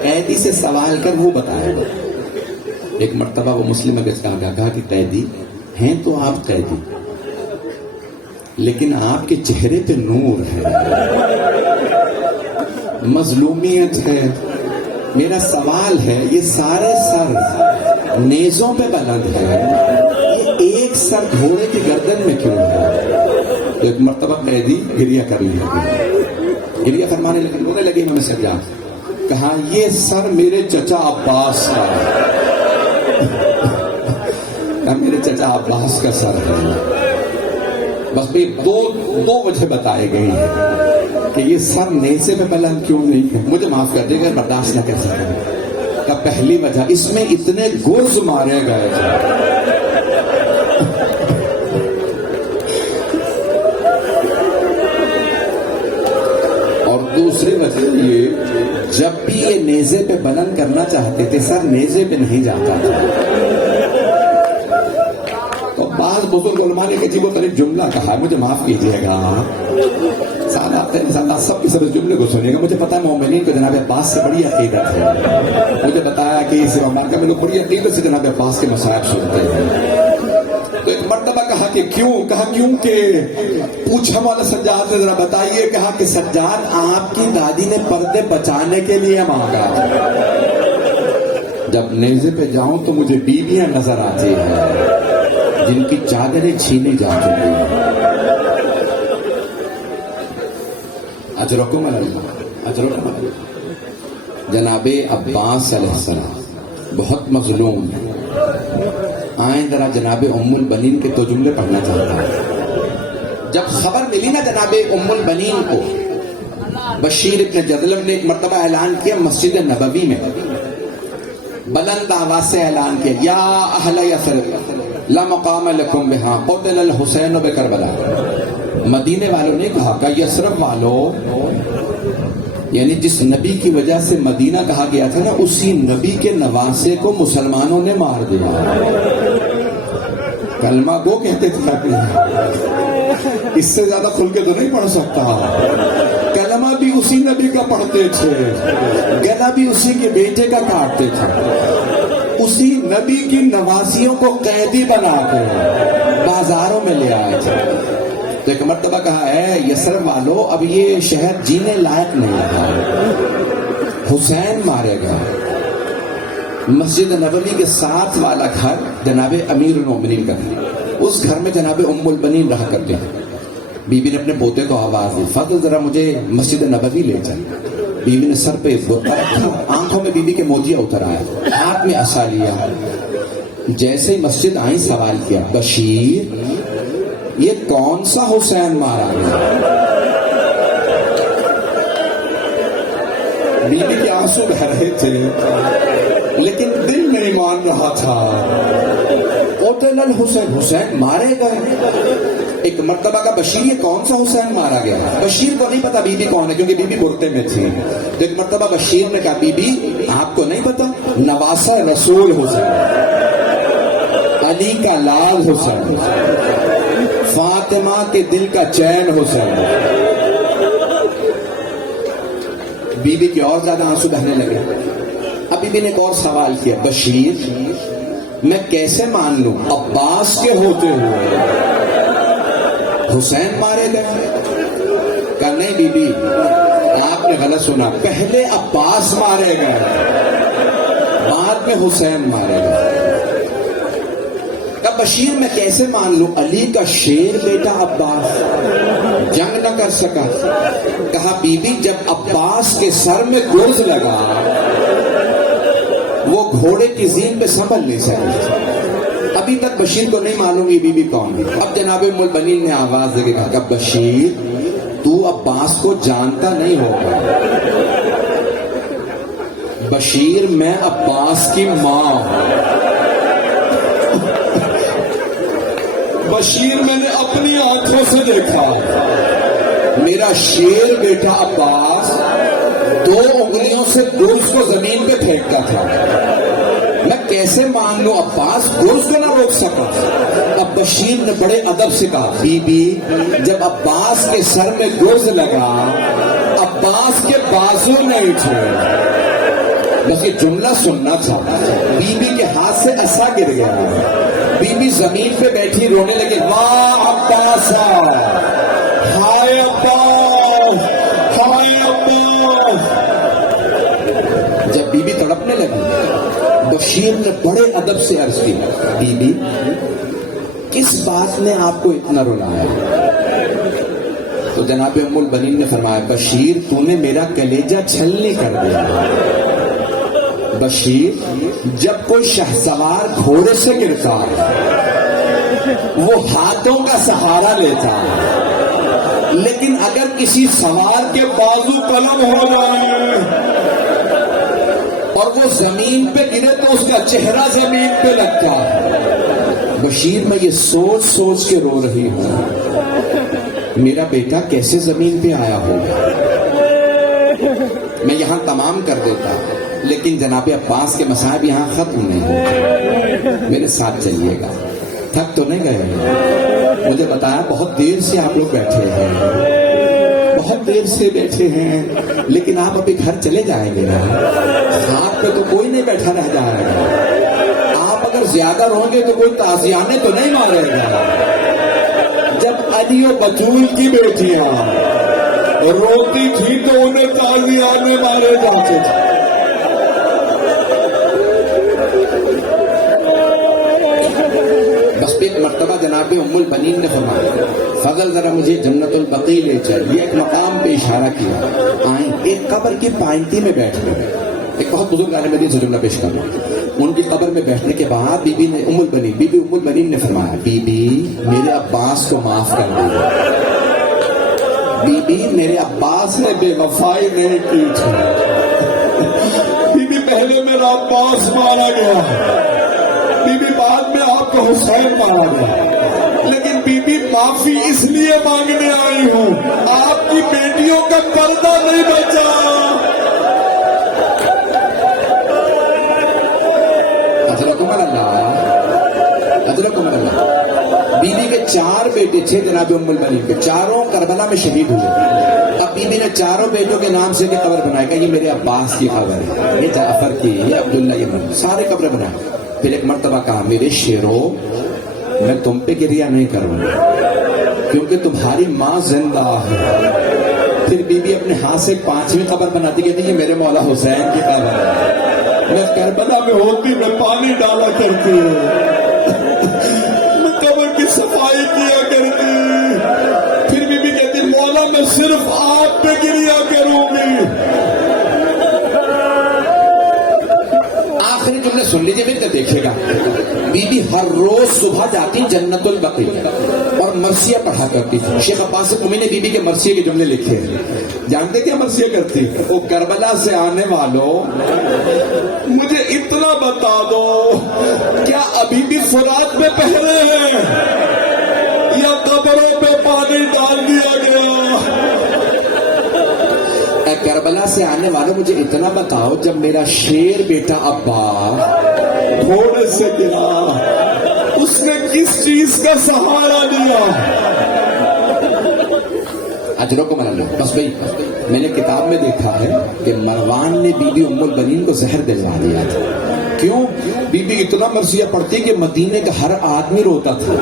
قیدی سے سوال کر، وہ بتائے گا. ایک مرتبہ وہ مسلم کہا کہ قیدی ہیں تو آپ قیدی، لیکن آپ کے چہرے پہ نور ہے، مظلومیت ہے. میرا سوال ہے یہ سارے سر نیزوں پہ بلند ہے، یہ ایک سر گھوڑے کی گردن میں کیوں ہے؟ تو ایک مرتبہ قیدی گریہ کر لیا، گریہ فرمانے لگے، رونے لگے امام سجاد. کہا یہ سر میرے چچا عباس کا ہے. کہا میرے چچا عباس کا سر ہے. بس بھی دو وجہ بتائے گئی ہیں کہ یہ سر نیزے پہ بلند کیوں نہیں ہے. مجھے معاف کر دے گا برداشت نہ کر سکے. کا پہلی وجہ اس میں اتنے گرز مارے گئے تھے. اور دوسری وجہ یہ جب بھی یہ نیزے پہ بلند کرنا چاہتے تھے سر نیزے پہ نہیں جاتا تھا. تو بعض بزرگ علماء نے عجیب و غریب جملہ کہا, مجھے معاف کیجیے گا, سب کے سب اس جملے کو سنیے گا. مجھے پتا ہے مومنین کو جناب عباس سے بڑی عقیدت ہے. مجھے بتایا کہ اس مارکا میں لوگ بڑی عقیدت سے جناب عباس کے مصائب سنتے ہیں. تو ایک مرتبہ کہا کہ کیوں؟ کہا کیوں کہ پوچھا مولا سجاد نے ذرا بتائیے. کہا کہ سجاد آپ کی دادی نے پردے بچانے کے لیے مانگا. جب نیزے پہ جاؤں تو مجھے بیویاں نظر آتی ہیں جن کی چادریں چھینی جا چکی ہیں. اجرکم اللہ. جناب عباس علیہ السلام بہت مظلوم ہیں. آئیں ذرا جناب ام البنین کے 2 جملے پڑھنا چاہتا ہوں. جب خبر ملی نا جناب ام البنین کو, بشیر ابن جذلم نے ایک مرتبہ اعلان کیا مسجد نبوی میں, بلند آواز سے اعلان کیا, یا اہل یثرب لا مقام لکم بہا قتل الحسین بکربلا. مدینے والوں نے کہا کہ یثرب والوں, یعنی جس نبی کی وجہ سے مدینہ کہا گیا تھا نا, اسی نبی کے نواسے کو مسلمانوں نے مار دیا. کلمہ گو کہتے تھے, اس سے زیادہ کھل کے تو نہیں پڑھ سکتا. کلمہ بھی اسی نبی کا پڑھتے تھے, گلا بھی اسی کے بیٹے کا کاٹتے تھے, اسی نبی کی نواسیوں کو قیدی بنا کے بازاروں میں لے آئے تھے. تو ایک مرتبہ کہا ہے یثرب والو اب یہ شہر جینے لائق نہیں تھا, حسین مارے گا. مسجد نبوی کے ساتھ والا گھر جناب امیر المومنین کا تھا. اس گھر میں جناب ام البنین رہا کرتے ہیں. بی بی نے اپنے پوتے کو آواز دی, فضل ذرا مجھے مسجد نبوی لے چل. بیوی نے سر پہ برقع رکھا, آنکھوں میں بیوی کے موتیا اتر آئے, ہاتھ میں عصا لیا. جیسے ہی مسجد آئی سوال کیا, بشیر یہ کون سا حسین مارا گیا؟ بیوی کے آنسو بہ رہے تھے لیکن دل نہیں مان رہا تھا. قتل الحسین, حسین مارے گئے. ایک مرتبہ کا بشیر یہ کون سا حسین مارا گیا؟ بشیر کو نہیں پتا بی بی کون ہے کیونکہ بی بی کرتے میں تھی. ایک مرتبہ بشیر نے کہا بی بی آپ کو نہیں پتا, نواسہ رسول حسین, علی کا لال حسین, فاطمہ کے دل کا چین حسین. بی بی کی اور زیادہ آنسو بہنے لگے. اب بی بی نے ایک اور سوال کیا, بشیر میں کیسے مان لوں عباس کے ہوتے ہوئے حسین مارے گئے؟ کہا نہیں بی بی آپ نے غلط سنا, پہلے عباس مارے گئے بعد میں حسین مارے گئے. کہا بشیر میں کیسے مان لوں علی کا شیر بیٹا عباس جنگ نہ کر سکا. کہا بی بی جب عباس کے سر میں گرز لگا وہ گھوڑے کی زین پہ سنبھل نہیں سکے. ابھی تک بشیر کو نہیں معلوم یہ بی بی کون ہے. اب جناب ام البنین نے آواز دے کے کہا کہ بشیر تو عباس کو جانتا نہیں ہوگا. بشیر میں عباس کی ماں ہوں. بشیر میں نے اپنی آنکھوں سے دیکھا میرا شیر بیٹا عباس 2 انگلیوں سے گرز کو زمین پہ پھینکتا تھا. میں کیسے مان لوں عباس گرز کو نہ روک سکا. اب بشیر نے بڑے ادب سے کہا بی بی جب عباس کے سر میں گرز لگا عباس کے بازو نہیں تھے. بس یہ جملہ سننا تھا. بی بی کے ہاتھ سے عصا گر گیا. بی بی زمین پہ بیٹھی رونے لگی, واہ عباس, ہائے عباس, ہائے عباس. جب بی بی تڑپنے لگی بشیر نے بڑے ادب سے عرض کی بی بی کس بات نے آپ کو اتنا رلایا؟ تو جناب ام البنین نے فرمایا بشیر تو نے میرا کلیجہ چھلنی کر دیا. بشیر جب کوئی شہسوار گھوڑے سے گرتا وہ ہاتھوں کا سہارا لیتا, لیکن اگر کسی سوار کے بازو قلم ہو جائے اور وہ زمین پہ گرے تو اس کا چہرہ زمین پہ لگتا ہے. بشیر میں یہ سوچ سوچ کے رو رہی ہوں میرا بیٹا کیسے زمین پہ آیا ہوگا. میں یہاں تمام کر دیتا لیکن جناب عباس کے مصائب یہاں ختم نہیں ہوتے. میرے ساتھ چلیے گا. تھک تو نہیں گئے؟ مجھے بتایا بہت دیر سے آپ لوگ بیٹھے ہیں, بہت دیر سے بیٹھے ہیں, لیکن آپ ابھی گھر چلے جائیں گے نا. ہاتھ پہ تو کوئی نہیں بیٹھا رہ جائے گا. آپ اگر زیادہ رہیں گے تو کوئی تازیانے تو نہیں مارے گا. جب علی و بطول کی بیٹیاں روتی تھی تو انہیں تازیانے مارے جاتے تھے. بس ایک مرتبہ جناب ام البنین نے فرمایا فضل ذرا مجھے جنت البقیع لے چل. یہ ایک مقام پہ اشارہ کیا. آئیں ایک قبر کی پائنتی میں بیٹھ گئے. ایک بہت بزرگ عالم دین سے جملہ پیش کرنا. ان کی قبر میں بیٹھنے کے بعد بی بی ام البنین نے فرمایا بی بی میرے عباس کو معاف کر دیا. بی بی میرے عباس نے بے وفائی نہیں کی تھی. بی بی پہلے میرا عباس مارا گیا, بی بی بعد میں آپ کو حسین مارا گیا, لیکن بی بی معافی اس لیے مانگنے آئی ہوں آپ کی بیٹیوں کا پردہ نہیں بچا. بی بی کے 4 بیٹے تھے جناب ام البنین کے, چاروں کربلا میں شہید ہوئے. اب بی بی نے چاروں بیٹوں کے نام سے قبر بنائی. کہ یہ میرے عباس کی قبر ہے, یہ جعفر کی, یہ عبداللہ, یہ سارے قبر بنائے. پھر ایک مرتبہ کہا میرے شیرو میں تم پہ گریہ نہیں کروں کیونکہ تمہاری ماں زندہ ہے. پھر بی بی اپنے ہاتھ سے 5ویں قبر بناتی کہتی یہ میرے مولا حسین کی قبر ہے. میں کربلا میں ہوتی میں پانی ڈالا کرتی, میں قبر کی صفائی کیا کرتی. پھر بی بی کہتی مولا میں صرف آپ پہ گریہ کروں گی. آخری جملے سن لیجیے پھر تو دیکھے گا. بی بی ہر روز صبح جاتی جنت البقیع اور مرثیہ پڑھا کرتی تھی. شیخ عباس قمی نے بی بی کے مرثیے کے جملے لکھے. جانتے کیا مرثیہ کرتی؟ وہ کربلا سے آنے والوں مجھے اتنا بتا دو کیا ابھی بھی فرات میں پہرے ہیں یا قبروں پہ پانی ڈال دیا گیا؟ اے کربلا سے آنے والوں مجھے اتنا بتاؤ جب میرا شیر بیٹا عباس گھوڑے سے گرا اس نے کس چیز کا سہارا لیا؟ اجروں کو منا لو. بس بھائی میں نے کتاب میں دیکھا ہے کہ مروان نے بی بی ام البنین کو زہر دلوا دیا تھا. کیوں؟ بی بی اتنا مرثیہ پڑھتی کہ مدینے کا ہر آدمی روتا تھا.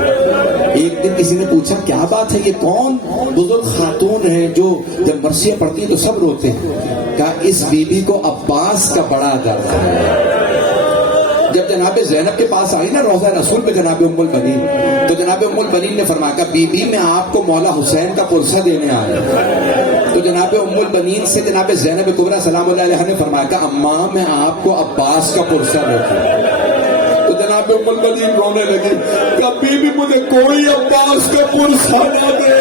ایک دن کسی نے پوچھا کیا بات ہے, یہ کون بزرگ خاتون ہے جو جب مرثیہ پڑھتی ہے تو سب روتے ہیں؟ کہا اس بی بی کو عباس کا بڑا درد ہے. جب جناب زینب کے پاس آئی نا روضہ رسول پہ جناب ام البنین, تو جناب ام البنین نے فرمایا کہ بی بی میں آپ کو مولا حسین کا پرسہ دینے آیا. تو جناب ام البنین سے جناب زینب کبریٰ سلام اللہ علیہ نے فرمایا کہ اماں میں آپ کو عباس کا پرسہ دیتا ہوں. تو جناب ام البنین رونے لگی کہ بی بی مجھے کوئی عباس کا پرسہ نہ دے,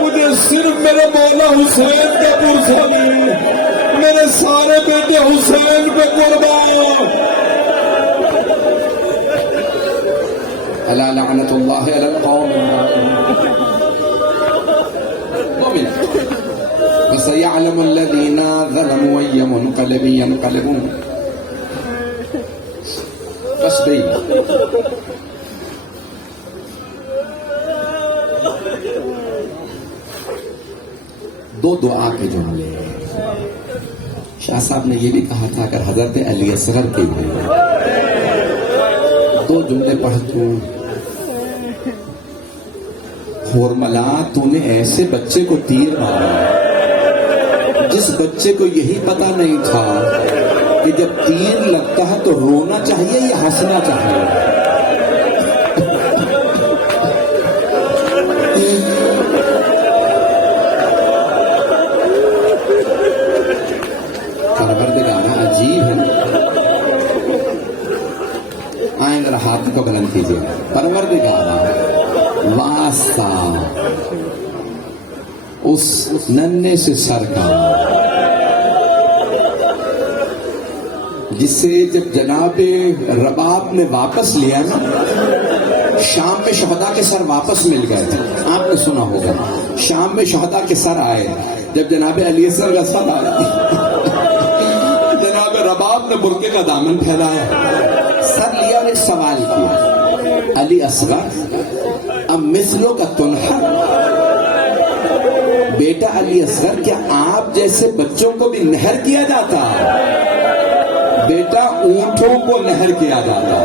مجھے صرف میرے مولا حسین کا پرسہ دے, میرے سارے بیٹے حسین پہ قربان. الا لعنت اللہ علی القوم وسيعلم الذين ظلموا أي منقلب ينقلبون. بس بھائی دو دعا کے جملے. شاہ صاحب نے یہ بھی کہا تھا اگر حضرت علی اصغر کے ہوئے 2 جملے پڑھ تو ہورملا تو نے ایسے بچے کو تیر مارا جس بچے کو یہی پتا نہیں تھا کہ جب تیر لگتا ہے تو رونا چاہیے یا ہنسنا چاہیے. ہاتھ کو بلند کیجیے. پروردگارا واسطہ اس ننھے سے سر کا جسے جب جناب رباب نے واپس لیا نا، شام میں شہداء کے سر واپس مل گئے تھے. آپ نے سنا ہوگا شام میں شہداء کے سر آئے. جب جناب علی اصغر کا سر آیا جناب رباب نے برقعے کا دامن پھیلایا، سر لیا اور ایک سوال کیا، علی اصغر ام مثلو کا تنہا، بیٹا علی اصغر کیا آپ جیسے بچوں کو بھی نہر کیا جاتا؟ بیٹا اونٹوں کو نہر کیا جاتا.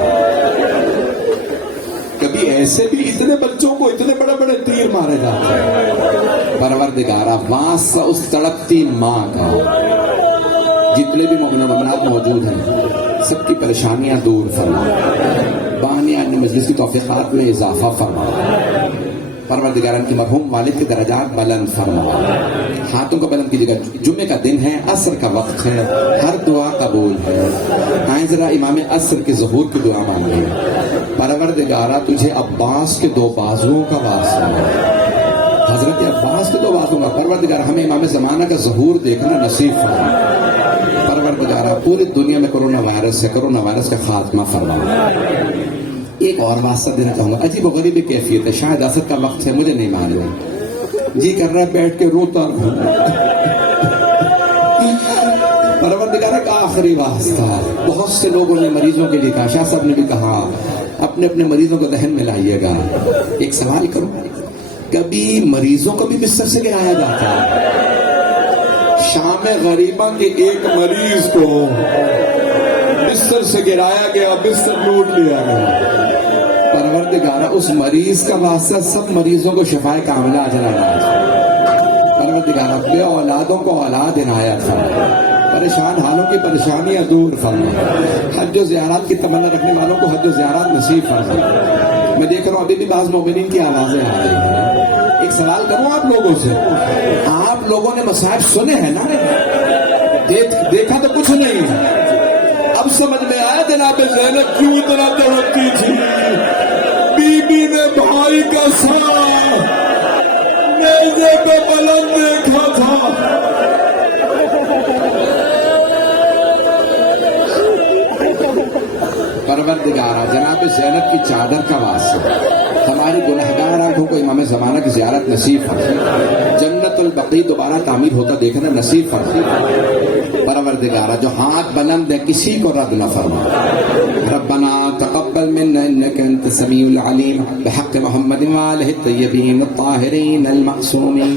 کبھی ایسے بھی اتنے بچوں کو اتنے بڑے بڑے تیر مارے جاتے ہیں. پروردگارا واسطہ اس تڑپتی ماں کا، جتنے بھی مومنات موجود ہیں سب کی پریشانیاں دور فرما، بانیان مجلس کی توفیقات میں اضافہ فرما. پروردگاران کی مرحوم والد کے درجات بلند فرما. ہاتھوں کو بلند کیجیے گا. جمعے کا دن ہے، عصر کا وقت ہے، ہر دعا قبول ہے. آئیں ذرا امام عصر کے ظہور کی دعا مانگیں. پروردگارا تجھے عباس کے دو بازوؤں کا واسطہ ہے، حضرت عباس کے دو بازوؤں کا. پروردگارا ہمیں امام زمانہ کا ظہور دیکھنا نصیب فرما. پروردگارا پوری دنیا میں کرونا وائرس کا خاتمہ فرما. ایک اور واسطہ دینا چاہوں گا. عجیب و غریب کیفیت ہے، شاید عصر کا وقت ہے، مجھے نہیں معلوم، جی کر رہا ہے بیٹھ کے روتا رہوں. پروردگار کا آخری واسطہ. بہت سے لوگوں نے مریضوں کے لیے کہا، شاہ صاحب نے بھی کہا، اپنے اپنے مریضوں کو ذہن میں لائیے گا. ایک سوال کروں، کبھی مریضوں کو بھی بستر سے گرایا جاتا ہے؟ شام غریبہ کے ایک مریض کو بستر سے گرایا گیا، بستر لوٹ لیا گیا. پروردگارا اس مریض کا واسطہ سب مریضوں کو شفائے کاملہ اجر عنایت. پروردگارا بے اولادوں کو اولاد عنایت فرما، پریشان حالوں کی پریشانیاں دور فرما. حج و زیارات کی تمنا رکھنے والوں کو حج و زیارات نصیب فرما. میں دیکھ رہا ہوں ابھی بھی بعض مومنین کی آوازیں آ رہی ہیں. ایک سوال کروں آپ لوگوں سے، آپ لوگوں نے مسائل سنے ہیں نا؟ دیکھا تو کچھ نہیں ہے. اب سمجھ میں آیا جناب زینب کیوں اتنا تڑپتی تھی. بی بی نے بھائی کا سر نیزے پہ بلند دیکھا تھا. پروردگارا جناب زینب کی چادر کا واسطہ ہماری گنہگار آنکھوں کو امام زمانہ کی زیارت نصیب فرما. جنت البقیع دوبارہ تعمیر ہوتا دیکھنا نصیب فرما. پروردگارا جو ہاتھ بلند ہے کسی کو رد نہ فرما. ربنا تقبل منا انك انت السميع العليم بحق محمد وآله الطيبين الطاهرين المعصومين.